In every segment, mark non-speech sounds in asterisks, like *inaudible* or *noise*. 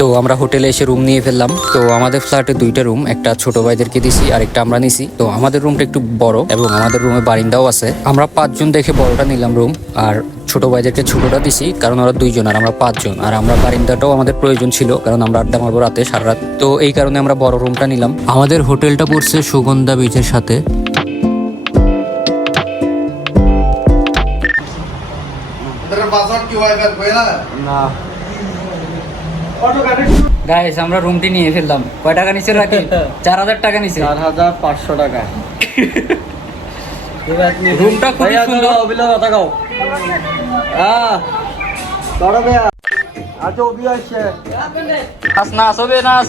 তো আমরা হোটেলে এসে রুম নিয়ে ফেললাম। তো আমাদের ফ্ল্যাটে দুইটা রুম একটা ছোট ভাইদেরকে দিছি আর একটা আমরা নিছি। তো আমাদের রুমটা একটু বড় এবং আমাদের রুমে বারিন্দাও আছে। আমরা পাঁচজন দেখে বড়টা নিলাম রুম আর ছোট ভাইদেরকে ছোটটা দিছি কারণ ওরা দুইজন আর আমরা পাঁচজন। আর আমরা বারিন্দাটাও আমাদের প্রয়োজন ছিল কারণ আমরা আড্ডা মারবো রাতে সারা রাত। তো এই কারণে আমরা বড় রুমটা নিলাম। আমাদের হোটেলটা পড়ছে সুগন্ধা বীজের সাথে না। গাইস আমরা রুমটি নিয়ে ফেললাম। কয় টাকা নিছে রাখি *laughs* চার হাজার টাকা নিছে। চার হাজার পাঁচশো টাকা। *laughs* রুমটা খুবই সুন্দর। অবিলা কথা কাও। হ্যাঁ বড় ভাইয়া। আজ অভি আসছে নাচ নাচ হবে নাচ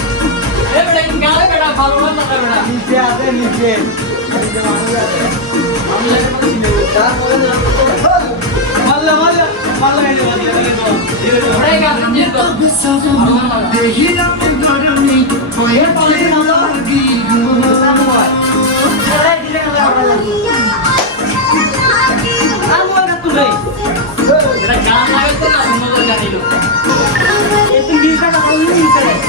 দেখিলাম ধরণী হয়ে পড়ে লাগি গান লাগাইতে না সুন্দর গান এলো একটু গীতা ভালো নিতে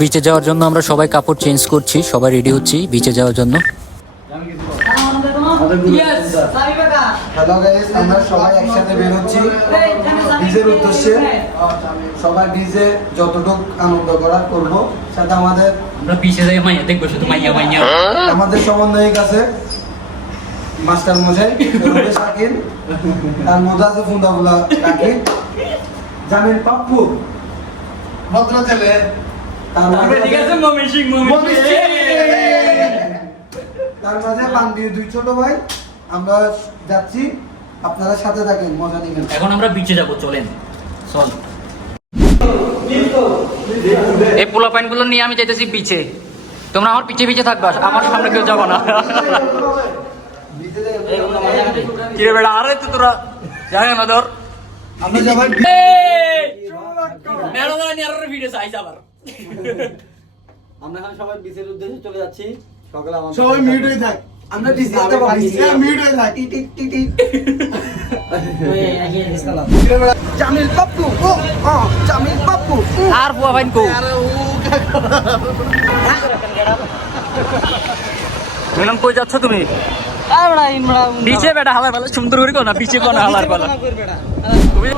বিচে যাওয়ার জন্য আমরা সবাই কাপড় চেঞ্জ করছি সবাই রেডি হচ্ছি বিচে যাওয়ার জন্য। হ্যালো আমরা সবাই একসাথে উদ্দেশ্যে সবাই যতটুকু আনন্দ করার আমাদের আমরা আছে মাস্টার তার মধ্যে আছে ফুন্দাবুলা পাপ্পু। ভদ্র ছেলে তার মাঝে তার মাঝে বান্দি দুই ছোট ভাই আমরা যাচ্ছি আপনারা সাথে থাকেন মজা নিবেন। এখন আমরা বিচে যাব চলেন। চল। এই পোলা পাইনগুলো নিয়ে আমি যাইতেছি বিচে তোমরা আমার পিছে পিছে থাকবা আমার সামনে কেউ যাব না। কিরে বেড়া আরে তো তোরা জানে না ধর। আমরা সবাই *laughs* আমরা এখন সবাই বিচের উদ্দেশ্যে চলে যাচ্ছি। সকালে আমাদের সবাই মিউট হয়ে থাক। আমরা যাব হ্যাঁ মিউট হয়ে থাক। টি টি টি জামিল পাপ্পু ও জামিল পাপ্পু আর পোলা পাইন কো। ম্যাডাম কই যাচ্ছ তুমি? বিচে বেটা হালার বেলা সুন্দর করে কো না বিচে কোন হালার বেলা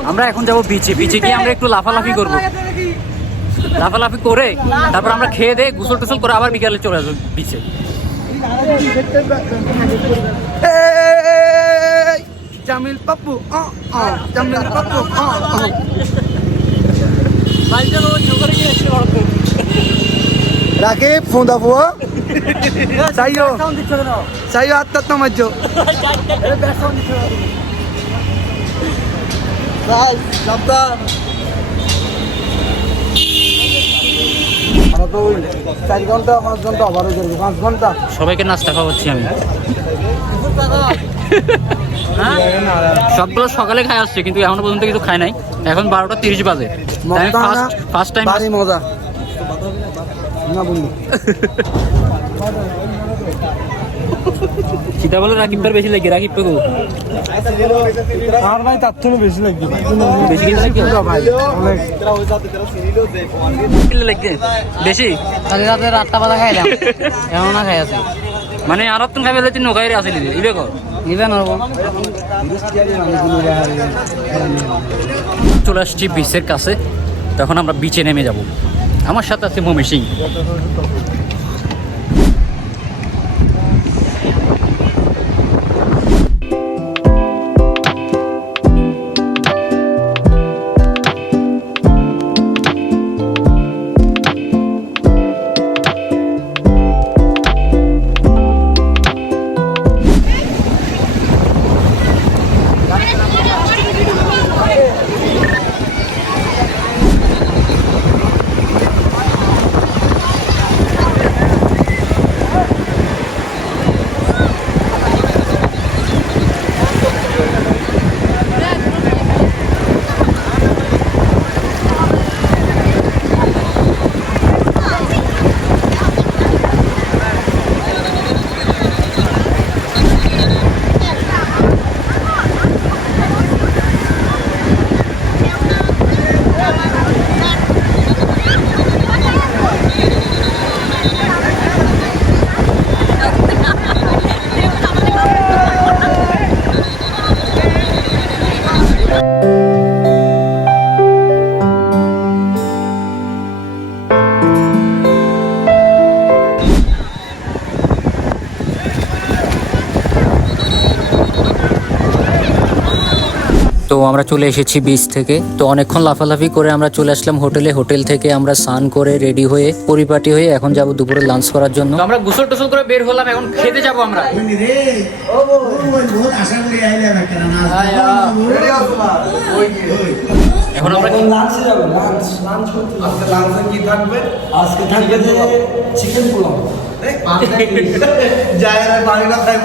আমরা এখন যাব বিচে বিচে গিয়ে আমরা একটু লাফালাফি করব। লাফালাফি করে তারপর আমরা খেয়ে দিয়ে গোসল টোসল করে আবার বিকালে চলে আসব বিচে জামিল পাপ্পু জামিল পাপ্পু রাকিব ফোন্দা ফুয়া। চাইও। চাইও আত্মার তোমার্য *laughs* চার ঘণ্টা পাঁচ ঘণ্টা আবার হয়ে পাঁচ ঘণ্টা। সবাইকে নাস্তা খাওয়াচ্ছি আমি। সবগুলো সকালে খাই আসছে কিন্তু এখনও পর্যন্ত কিছু খাই নাই। এখন বারোটা তিরিশ বাজে। ফার্স্ট টাইম মজা। না বন্ধু *laughs* সীতা বলে রাকিব তার বেশি লাগে রাকিব তো আর ভাই তার থেকে বেশি ভাই। বেশি কিন্তু লাগে ভাই লাগে বেশি? কালি রাতে আটটা বাজা খাইলাম এমন না খাই আছে। মানে আর তুমি খাই ফেলে তুই নৌকাই আসিলি ইবে কর নিবে নরব চলে আসছি বিচের কাছে তখন আমরা বিচে নেমে যাব। আমার সাথে আছে মমি সিং। আমরা চলে এসেছি বিচ থেকে। তো অনেকক্ষণ লাফালাফি করে আমরা চলে আসলাম হোটেলে। হোটেল থেকে আমরা স্নান করে রেডি হয়ে পরিপাটি হয়ে এখন যাব দুপুরে লাঞ্চ করার জন্য। আমরা গোসল টোসল করে বের হলাম এখন খেতে যাব আমরা। এখন আমরা কি- লাঞ্চে যাব লাঞ্চ লাঞ্চ করতে আজকে লাঞ্চে কি থাকবে আজকে থাকবে যে চিকেন পোলাও যায় রে পানি না খাই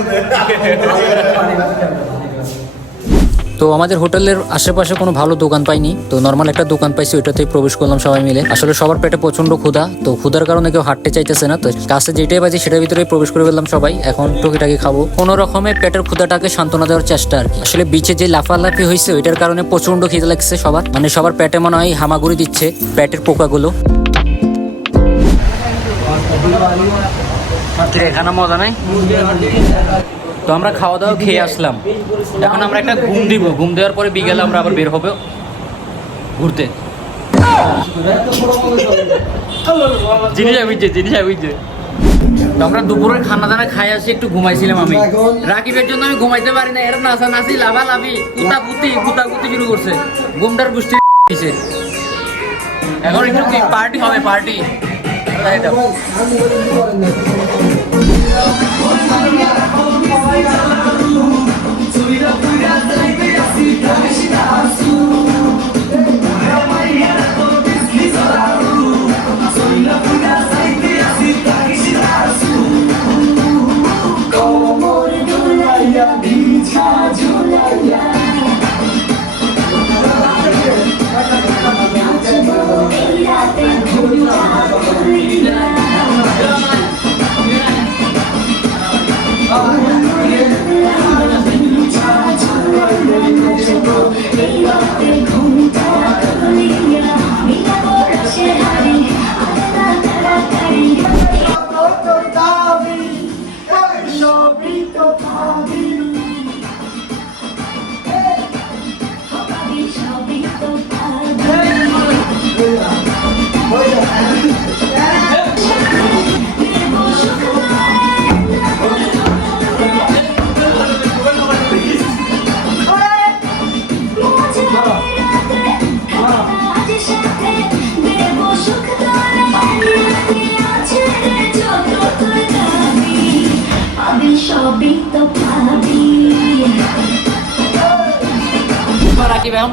তো আমাদের হোটেলের আশেপাশে কোনো ভালো দোকান পাইনি। তো নর্মাল একটা দোকান পাইছি, ওইটাতেই প্রবেশ করলাম সবাই মিলে। আসলে সবার পেটে প্রচণ্ড ক্ষুধা, তো ক্ষুধার কারণে কেউ হাঁটতে চাইতেছে না। তো কাছে যেটাই বাজে সেটার ভিতরেই প্রবেশ করে ফেললাম সবাই। এখন টুকিটাকি খাব। কোনো রকমে পেটের ক্ষুধাটাকে সান্ত্বনা দেওয়ার চেষ্টা আর কি। আসলে বিচে যে লাফালাফি হয়েছে ওইটার কারণে প্রচণ্ড খিদে লাগছে সবার। মানে সবার পেটে মনে হয় হামাগুড়ি দিচ্ছে পেটের পোকাগুলো। মজা নাই? তো আমরা খাওয়া দাওয়া খেয়ে আসলাম। এখন আমরা একটা ঘুম দিব। ঘুম দেওয়ার পরে বিকেলে আমরা আবার বের হবে ঘুরতে। তো আমরা দুপুরের খানা দানা খাই আসি, একটু ঘুমাইছিলাম আমি। রাকিবের জন্য আমি ঘুমাইতে পারি না, এরা নাচা নাচি লাভা লাভি কুতা কুতি কুতা কুতি শুরু করছে। ঘুমটার গোষ্ঠী দিছে এখন একটু পার্টি হবে পার্টি সবই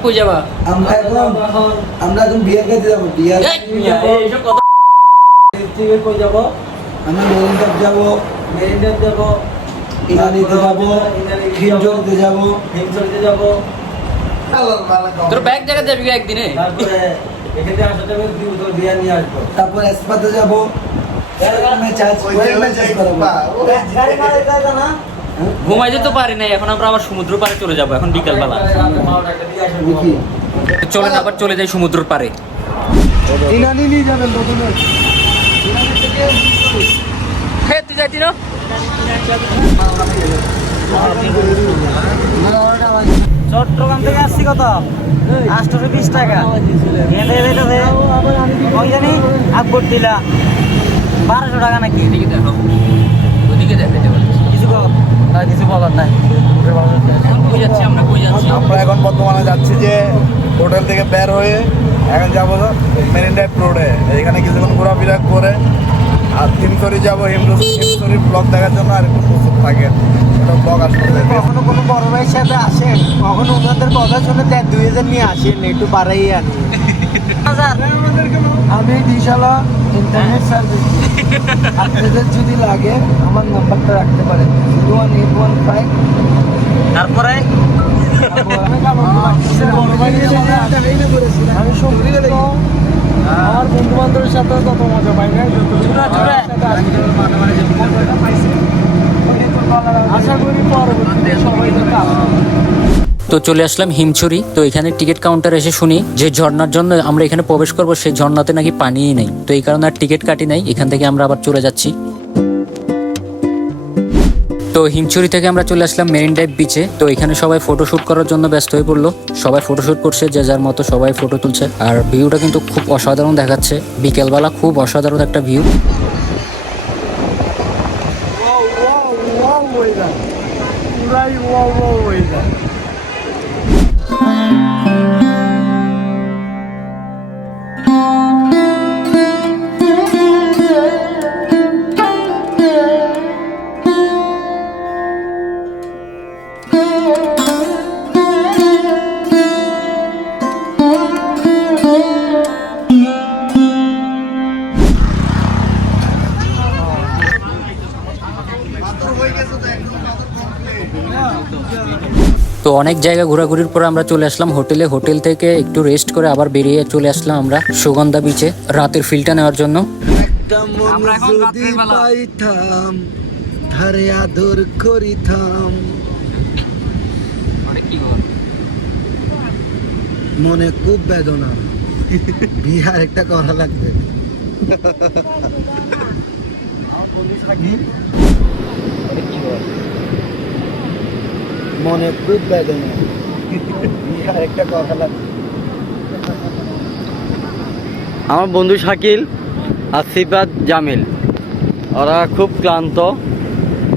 কই যাবা আমরা এখন আমরা এখন বিয়ার খেতে যাব বিয়ার এইসব কথা থেকে কই যাব আমরা মেরিনটাপ যাব মেরিনটাপ যাব ইনানিতে যাব হিমজলিতে যাব হিমজলিতে যাব তোর ব্যাগ জায়গা যাবি একদিনে তারপরে এখানে বোতল নিয়ে আসব তারপর এসপাতে যাব ঘুমাইতে তো পারি নাই এখন আমরা আবার সমুদ্র পাড়ে চলে যাব এখন বিকাল বেলা। চলেন আবার চলে যাই সমুদ্র না চট্টগ্রাম থেকে আসছি কত? আটশোশো বিশ টাকা। ওই জানি? আকবর দিলা বারোশো টাকা নাকি? এদিকে দেখো। ওদিকে দেখাইতে পারিস কিছু ক- নাই আমরা? এখন বর্তমানে যাচ্ছি যে হোটেল থেকে বের হয়ে এখন যাব মেরিন ড্রাইভ রোডে এখানে কিছুক্ষণ ঘোরাফেরা করে। আর হিমসরি যাব হিমসরি ব্লগ দেখার জন্য আর একটু প্রস্তুত থাকেন। এটা ব্লগ আসলে কখনো কোনো বড় ভাইয়ের সাথে আসেন কখনো ওনাদের কথা শুনে দেড় দুই হাজার নিয়ে আসেন একটু বাড়াই আনি। আমি দিশালা ইন্টারনেট সার্ভিস আপনাদের যদি লাগে আমার নাম্বারটা রাখতে পারেন। Zero one eight one five. তারপরে? আমি সম্পৃক্ত আমার বন্ধু বান্ধবের সাথে তত মজা পাই না আশা করি পরবর্তীতে সবাই যাতে তো চলে আসলাম হিমছড়ি। তো এখানে টিকিট কাউন্টার এসে শুনি যে ঝর্ণার জন্য আমরা এখানে প্রবেশ করব সেই ঝর্ণাতে নাকি পানিই নেই। তো এই কারণে আর টিকিট কাটি নাই, এখান থেকে আমরা আবার চলে যাচ্ছি। তো হিমছড়ি থেকে আমরা চলে আসলাম মেরিন ড্রাইভ বিচে তো এখানে সবাই ফটো শুট করার জন্য ব্যস্ত হয়ে পড়ল। সবাই ফটো শুট করছে, যে যার মতো সবাই ফটো তুলছে। আর ভিউটা কিন্তু খুব অসাধারণ দেখাচ্ছে। বিকেলবেলা খুব অসাধারণ একটা ভিউ তো অনেক জায়গা ঘোরাঘুরির পর আমরা চলে আসলাম হোটেলে। হোটেল থেকে একটু রেস্ট করে আবার বেরিয়ে চলে আসলাম আমরা সুগন্ধা বিচে রাতের ফিলটা নেওয়ার জন্য। মন ধারে আদর করিতাম। মনে খুব বেদনা। বিহার একটা করা লাগবে। মনে খুব বেদনা একটা করা লাগবে আমার বন্ধু শাকিল আর সিফাত জামিল। ওরা খুব ক্লান্ত।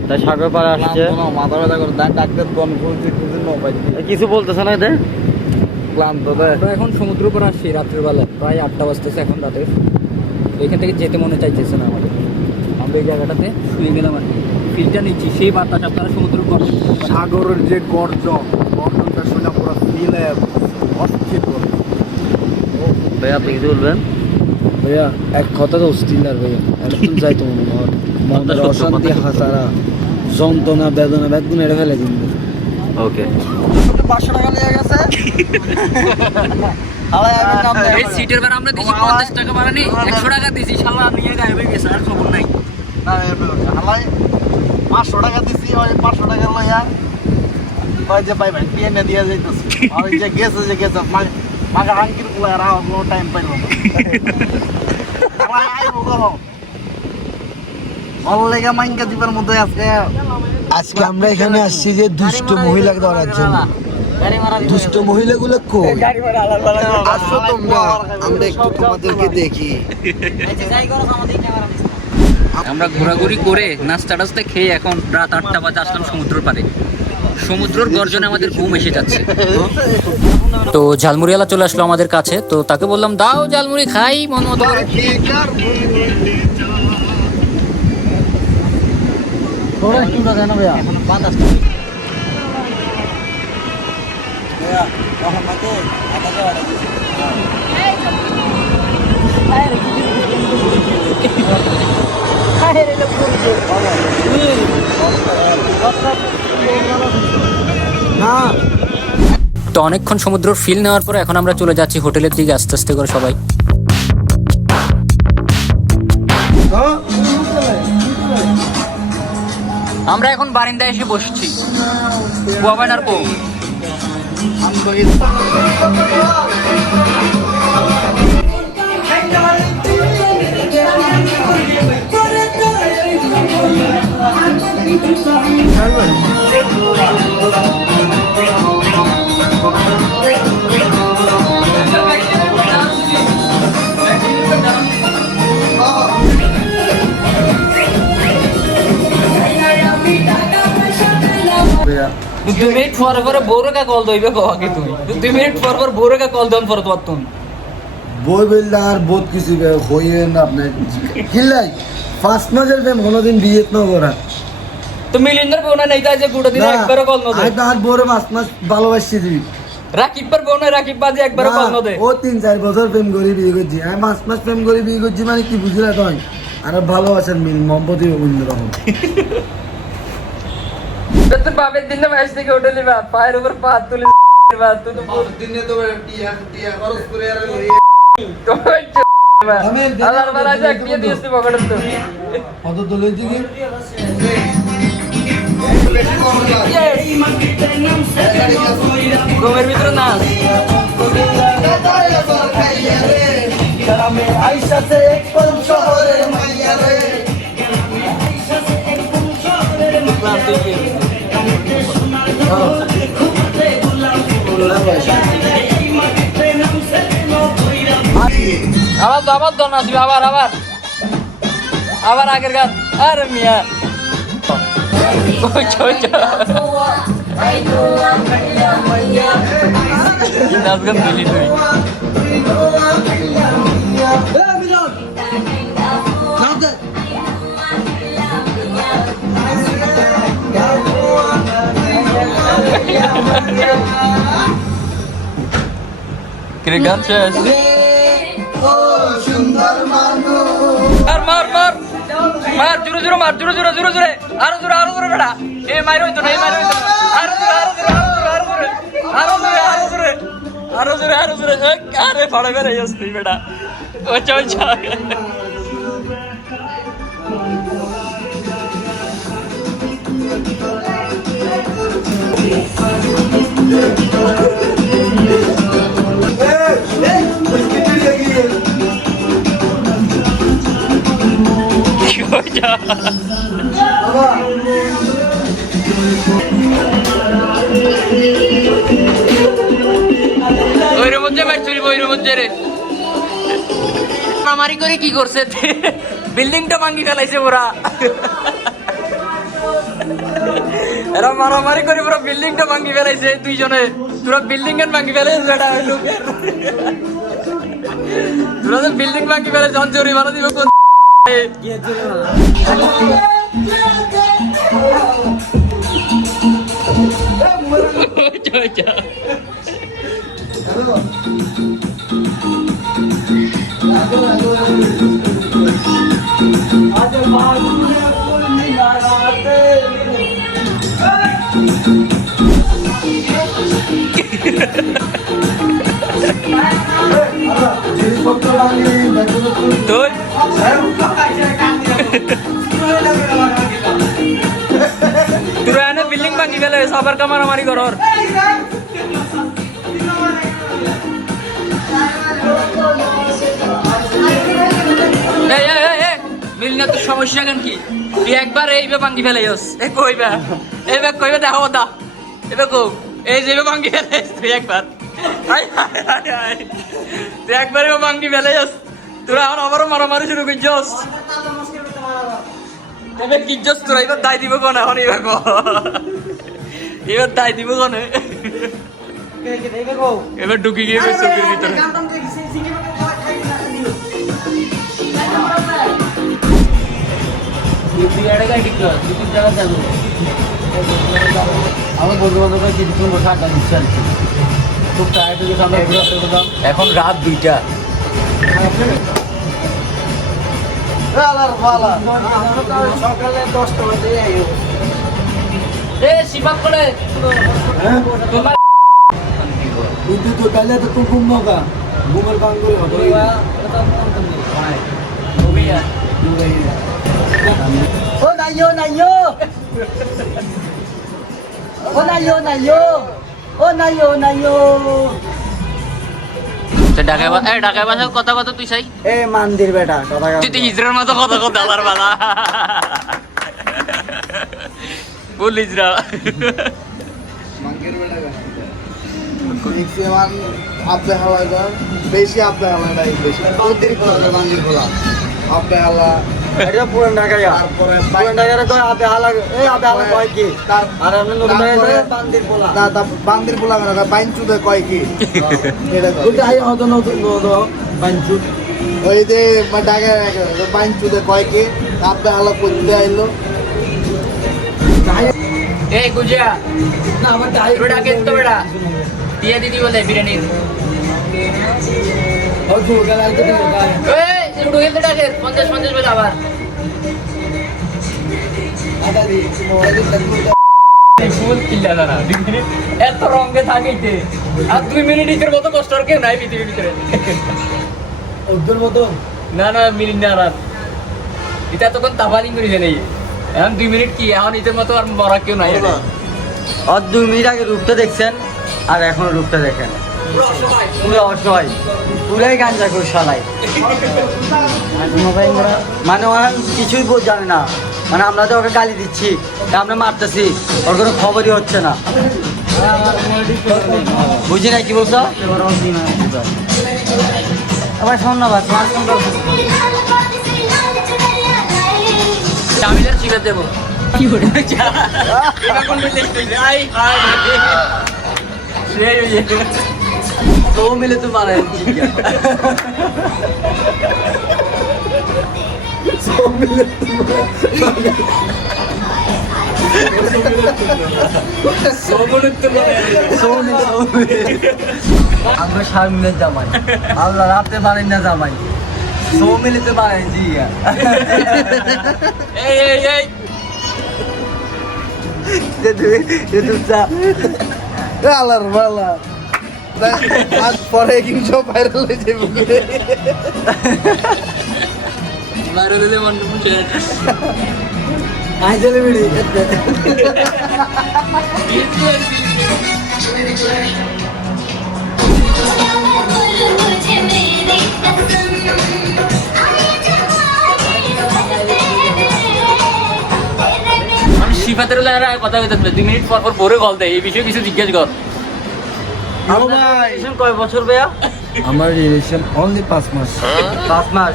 তাই সাগর পাড়ে আসছে। মাথা ব্যথা করে। ডাক্তার খুঁজছি কিছু বলতেছে না এদের? ক্লান্ত আমরা এখন সমুদ্র উপর আসছি রাত্রের বেলা প্রায় আটটা বাজতেছে এখন রাতের। এখান থেকে যেতে মনে চাইতেছে না আমাদের। আমরা এই জায়গাটাতে শুয়ে গেলাম আর কি। ফিলটা নিচ্ছি সেই বাতাস আপনারা সমুদ্র সাগরের যে গর্জন গর্জনটা শুনে পুরো ফিলে অস্থির করে। ভাই আপনি কিছু বলবেন? ভাইয়া এক কথা তো অস্থির না ভাইয়া। একদম যাইতো মনে হয়। মনের অশান্তি হাসারা যন্ত্রণা বেদনা বেদনা এটা ফেলে দিন ওকে। পাঁচশো টাকা নিয়ে গেছে। এই সিটের আমরা দিছি পঞ্চাশ টাকা একশো টাকা দিছি শালা নিয়ে গায়েব গেছে আর খবর নাই। না হালাই পাঁচশো টাকা দিছি ওই পাঁচশো টাকা লইয়া ওই যে ভাই দিয়ে যাইতেছি। ওই যে গেছে যে গেছে মাকে আঙ্কিরগুলো আর কোনো টাইম পাইল না। করো মধ্যে আজকে। আজকে আমরা এখানে আসছি যে দুষ্ট মহিলাকে ধরার জন্য। দুষ্ট মহিলাগুলো কই? আসো তোমরা আমরা একটু তোমাদেরকে দেখি। আমরা ঘোরাঘুরি করে নাস্তা টাস্তা খেয়ে এখন রাত আটটা বাজে আসলাম সমুদ্রের পাড়ে। সমুদ্রের গর্জনে আমাদের ঘুম এসে যাচ্ছে। তো ঝালমুড়িওয়ালা চলে আসলো আমাদের কাছে। তো তাকে বললাম দাও ঝালমুড়ি খাই মন মতো করে। তো অনেকক্ষণ সমুদ্রের ফিল নেওয়ার পরে এখন আমরা চলে যাচ্ছি হোটেলের দিকে আস্তে আস্তে করে সবাই। আমরা এখন বারিন্দায় এসে বসছি। দুই মিনিট পরে পরে বউরেকা কল দইবে কহাকে তুমি। দুই মিনিট পর পর বউরেকা কল দন পর তোমার তুমি। বই বললে বহুত কিছু হইয়ে না আপনার কিল্লাই, ফার্স্ট মাসের প্রেম কোনোদিন বিয়ে না করা তো মিলিন্দার বউ না নেই তাই যে গুড়া দিন একবারও কল ন আর বউরে পাঁচ মাস ভালোবাসছি দিবি রাকিব পর বউ না রাকিব বাজে একবারও কল ন দে ও তিন চার বছর প্রেম করে বিয়ে করছি। আমি পাঁচ মাস প্রেম করে বিয়ে করছি মানে কি বুঝলে তুই? আর ভালোবাসার মিল মম্পতি অন্যরকম তোর বাপের দিন না থেকে উঠে নিবা পায়ের উপর পা তুলে নিবা তুই তো দিনে তো টিয়া টিয়া খরচ করে আর আল্লাহর বালা যা কি দিয়েছি পকেটে তো। কত তোলে দিকে ঘুমের ভিতরে। আবার আবার নাচবি আবার আবার। আবার আগের গান। আরে মিয়া। ওই চো চো কি নাচ গান দিলি তুই কিরে গান শেষ মার মার মার মার জোরে জোরে মার, জোরে জোরে জোরে জোরে। আরও জোরে আরও জোরে, বেটা। এ, মাইর হইতো না, এ, মাইর হইতো আরও জোরে আরও জোরে আরও জোরে আরও জোরে। আরও জোরে আরও জোরে। আরও ফাড়ে বেড়ে যাস তুই বেটা। ও, চল চল। মারামারি করে কি করছে? বিল্ডিংটা ভাঙ্গি ফেলাইছে ওরা এরা মারামারি করে পুরো বিল্ডিংটা ভাঙ্গি ফেলাইছে দুইজনে। পুরো বিল্ডিং এর ভাঙ্গি ফেলাইছে ওই লোকের। তো বিল্ডিং ভাঙ্গি ফেলাইছে অন চুরি মারা দিব কোন চল চল *laughs* তোরা এনে বিল্ডিং ভাঙ্গি ফেলে সবার কামারামারি করর এই মিলনা তোর সমস্যা কেন কি? তুই একবার এইবে ভাঙ্গি ফেলাইস এ কইবা এইবে কইবা দেখো দা। এবে কো? এই যে ভাঙ্গি ফেলাইস তুই একবার। আই আই, আই, আই। তুই একবার এবে ভাঙ্গি ফেলাইস তোরা এখন আবারও মারামারি শুরু করছস। এবার তোরা? এবার দায় দিব কোন এখন এবার কো? এবার দায় দিব কোনে? এবার ঢুকি গিয়ে চোখের ভিতরে। আমার বন্ধু বান্ধব কিছুক্ষণ বসে আড্ডা দিচ্ছে আর কি। খুব টায়ার্ড হয়ে গেছে আমরা ঘুরে আসতে বললাম এখন রাত দুইটা। সকালে দশটা বাজে এ শিবাব করে তোমার কিন্তু তো তাহলে তো খুব ঘুম ঘুমের বাং করে হবে ও নাইও নাইও ও নাইও নাইও ও নাইও নাইও ঢাকায় বা- এই ঢাকায় বাসায় কথা কথা তুই চাই? এ মন্দির বেটা কথা তুই তো হিজড়ার মতো কথা কথা আলার বালা। বল হিজড়া মাঙ্কের বেটা ম্যাক্সিমাম আপে হাওয়া যায় বেশি আপে হাওয়া নাই বেশি অতিরিক্ত খোলা আপে হাওয়া এটা পুরান ঢাকাইয়া তারপরে পুরান ঢাকারে কয় আপে হালা এই আপে হালা কয় কি? তার- আর আপনি নতুন তারপরে- ঢাকায় বান্দির পোলা। না তা বান্দির পোলা কেন বাইন চুদে কয় কি? *laughs* এটা কয়। ওটা আই হতো নতুন নতুন ওই যে ডাকে বাইন চুদে কয় কি? আপে হাওয়া করতে আইলো। এই গুজিয়া না আমার তাই বেটা কে তো বেটা দিয়ে দিদি বলে বিরিয়ানি ও গায় পঞ্চাশ পঞ্চাশ আবার। এত রঙে থাকিতে আর দুই মতো কষ্ট আর কেউ নাই পৃথিবীর ভিতরে। ওদের মতো? না না মিনিট না আর এটা তখন তাবালিং এখন দুই মিনিট কি? এখন ইতের মতো আর মরা কেউ নাই। আর দুই মিনিট আগে রূপটা দেখছেন আর এখন রূপটা দেখেন। পুরো অসহায়। পুরাই গাঞ্জা করে মানে ওরা কিছুই বোঝ জানে না। মানে আমরা তো ওকে গালি দিচ্ছি তা আমরা মারতেছি। ওর কোনো খবরই হচ্ছে না। বুঝি না কি বলছো? আবার ধন্যবাদ দেবো। কি করে বুঝলে আই আই সেই ওই যে। তো মিলে আমরা জামাই আল্লাহ রাতে বানাই না জামাই সৌ মিলিতে বানাই জি এই এই এই আল্লাহর বালা আজ পরে কিন্তু ভাইরাল হয়ে যাবে। ভাইরাল হলে আমি শিফাতের কথা বলতে দুই মিনিট পর পর ভোরে কল দেয় এই বিষয়ে কিছু জিজ্ঞেস কর। কয় বছর বেয়া আমার রিলেশন অনলি পাঁচ মাস। পাঁচ মাস।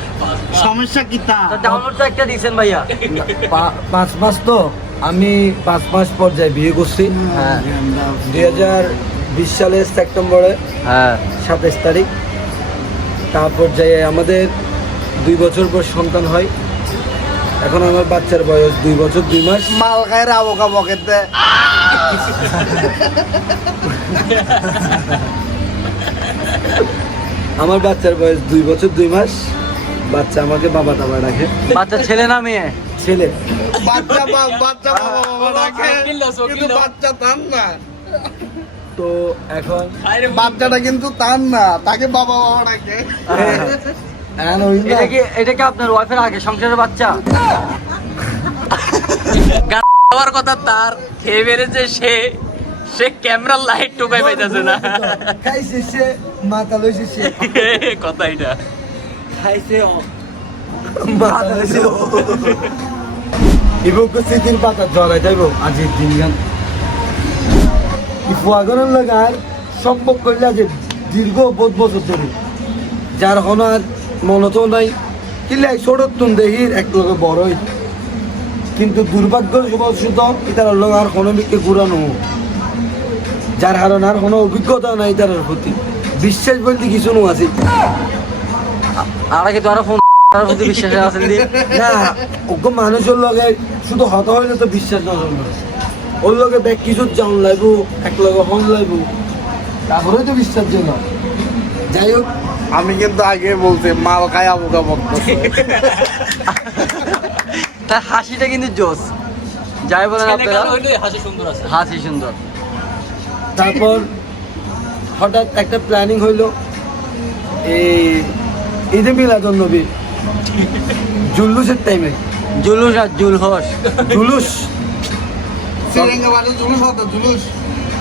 সমস্যা কি তা? ডাউনলোড তো একটা ভাইয়া। পা- পাঁচ মাস তো আমি পাঁচ মাস পর্যায়ে বিয়ে করছি। হ্যাঁ। দুই হাজার বিশ সালের সেপ্টেম্বরে হ্যাঁ। সাতাইশ তারিখ। তার পর্যায়ে আমাদের দুই বছর পর সন্তান হয়। এখন আমার বাচ্চার বয়স দুই বছর দুই মাস। মাল খায় রাবকা বকেতে *laughs* আমার বাচ্চার বয়স দুই বছর দুই মাস। বাচ্চা আমাকে বাবা দাবা ডাকে বাচ্চা ছেলে না মেয়ে? ছেলে। বাচ্চা বাচ্চা বাবা ডাকে কিন্তু বাচ্চা তার না। তো এখন বাচ্চাটা কিন্তু তার না তাকে বাবা বাবা এখন ওই না, এটা কি এটা কি আপনার ওয়াইফের আগে সংসারের বাচ্চা? *laughs* হওয়ার কথা তার খেয়ে বেড়েছে সে সে ক্যামেরার লাইট টোকাই পাইতেছে না। খাইছে সে মাথা লইছে সে। *laughs* কথা এটা। খাইছে মাথা লইছে ইবুকু স্মৃতির পাতা জড়াই যাইব আজির দিন গান। ফুয়াগনের লাগে আর সম্ভব করলে যে দীর্ঘ বহুত বছর ধরে। যার হন আর মনতো নাই কিলাই ছোট তুন দেহির এক লগে বড়ই। কিন্তু দুর্ভাগ্যবশত ইতার লগে আর কোনো বিকে ঘুরানো যার কারণ আর কোনো অভিজ্ঞতা নাই তার প্রতি বিশ্বাস বলতে কিছু নো আছে আর প্রতি বিশ্বাস আছেন না ওকে মানুষের লগে শুধু হত হইলে তো বিশ্বাস করে ওর লগে ব্যাগ কিছু জান লাগব এক লগে হন লাগব। তারপরে তো বিশ্বাস জন্য যাই হোক। আমি কিন্তু আগে বলছি মাল খায় আবুকা বকতে তার হাসিটা কিন্তু জোস। যাই বলেন আপনারা হাসি সুন্দর আছে। হাসি সুন্দর। তারপর হঠাৎ একটা প্ল্যানিং হইল এই ঈদে মিলাদুন নবী জুল্লুসের টাইমে জুলুস আর জুলহস। জুলুস। জুলুস জুলুস।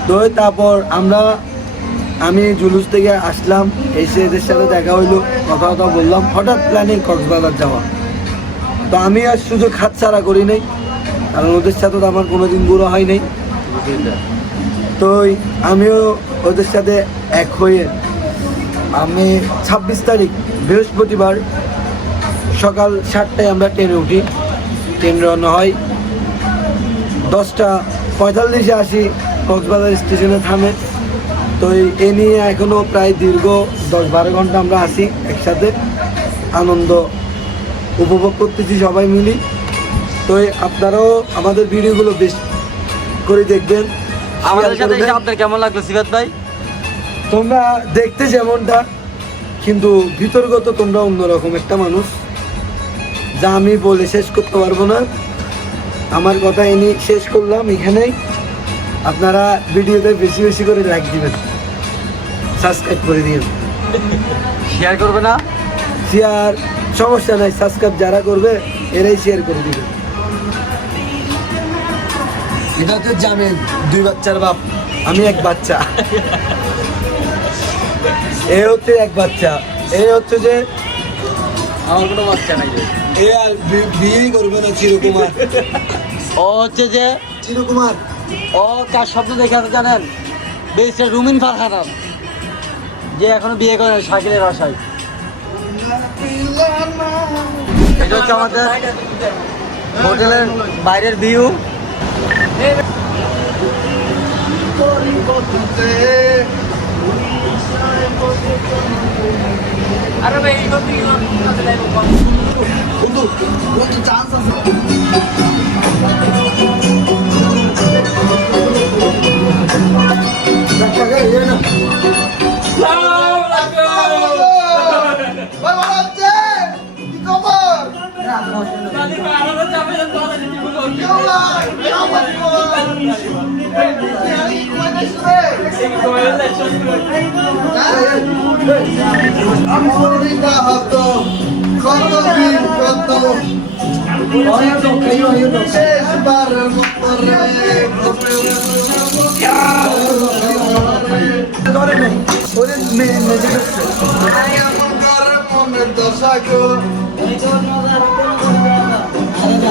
তো তারপর আমরা আমি জুলুস থেকে আসলাম এসে এদের সাথে দেখা হইল কথা কথা বললাম হঠাৎ প্ল্যানিং কক্সবাজার যাওয়া। তো আমি আর সুযোগ হাতছাড়া করি নাই। কারণ ওদের সাথে তো আমার কোনোদিন বুড়ো হয় নাই। তো আমিও ওদের সাথে এক হয়ে আমি ছাব্বিশ তারিখ, বৃহস্পতিবার সকাল সাতটায় আমরা ট্রেনে উঠি। ট্রেন রওনা হয় দশটা পঁয়তাল্লিশে আসি কক্সবাজার স্টেশনে থামে। তো এ নিয়ে এখনও প্রায় দীর্ঘ দশ বারো ঘণ্টা আমরা আসি একসাথে। আনন্দ উপভোগ করতেছি সবাই মিলি। তো আপনারাও আমাদের ভিডিওগুলো বেশ করে দেখবেন। আমাদের সাথে এসে আপনার কেমন লাগল সিফাত ভাই? তোমরা দেখতে যেমনটা কিন্তু ভিতরগত তোমরা অন্যরকম একটা মানুষ। যা আমি বলে শেষ করতে পারব না। আমার কথা এনে শেষ করলাম এখানেই। আপনারা ভিডিওতে বেশি বেশি করে লাইক দিবেন। সাবস্ক্রাইব করে দিন শেয়ার করবে না? শেয়ার সমস্যা নাই সাবস্ক্রাইব যারা করবে এরাই শেয়ার করে দিবে। এটা হচ্ছে জানেন দুই বাচ্চার বাপ। আমি এক বাচ্চা। এ হচ্ছে এক বাচ্চা। এ হচ্ছে যে আমার কোনো বাচ্চা নাই যে। এ আর বিয়েই করবে না চিরকুমার। ও হচ্ছে যে চিরকুমার। ও কার স্বপ্ন দেখে জানেন? বেশ রুমিন ফারহানাম যে এখনও বিয়ে করে শাকিলের আশায় এটা হচ্ছে আমাদের হোটেলের বাইরের ভিউ। আরে ভাই এই গতি চান্স আছে ওরে মে- মেজে ফেলছে। আরে জানি যে গল্প হ্যাঁ ঈদে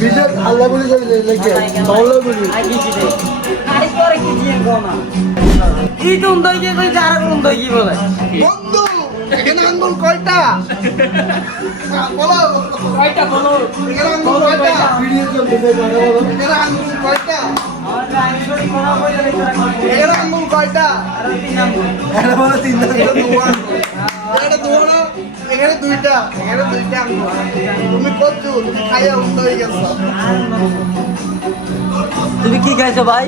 বিশেষ আল্লাহ বলে যাবে লেগে আল্লাহ বলি কি তো উন্দর কি কই যারা উন্দর কি বলে এখানে আঙ্গুল কয়টা? বলো। কয়টা বলো? এখানে আঙ্গুল কয়টা? এখানে আঙ্গুল কয়টা? এখানে আঙ্গুল কয়টা? আর তিন এটা বলে তিন এটা দুয়ার এখানে দুইটা এখানে দুইটা তুমি করছ তুমি খাইয়া উন্নত হয়ে গেছো। তুমি কি খাইছো ভাই?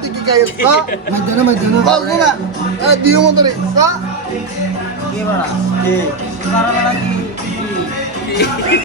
তুই কি খাইছো বলব না দিও মতো রে। কা কি বড়া কি? কি?